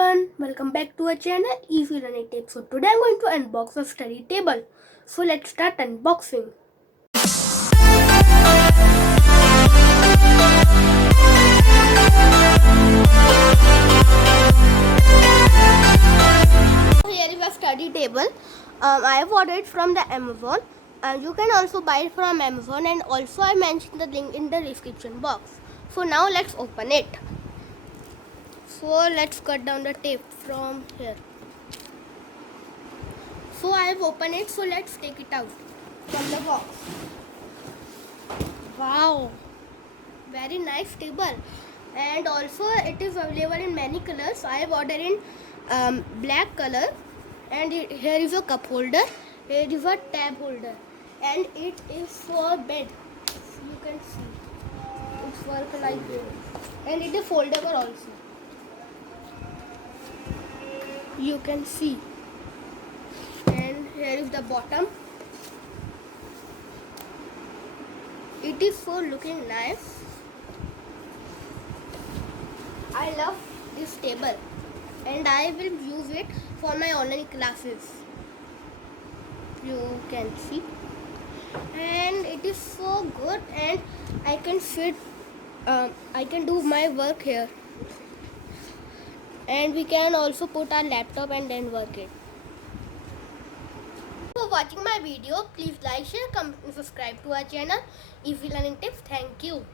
everyone, welcome back to our channel Easy Learning Tips. So today I'm going to unbox a study table. So let's start unboxing. Here is a study table. I have ordered it from the Amazon. You can also buy it from Amazon, and also I mentioned the link in the description box. So now let's open it. So let's cut down the tape from here. So I have opened it, so let's take it out from the box. Wow, very nice table, and also it is available in many colors. I have ordered in black color, and here is a cup holder, here is a tab holder, and it is for bed. You can see it's work like this, and it is foldable also. You can see, and here is the bottom. It is so looking nice. I love this table, and I will use it for my online classes. You can see, and it is so good, and I can fit. I can do my work here, and we can also put our laptop and then work it. For watching my video, please like, share, comment and subscribe to our channel Easy Learning Tips. Thank you.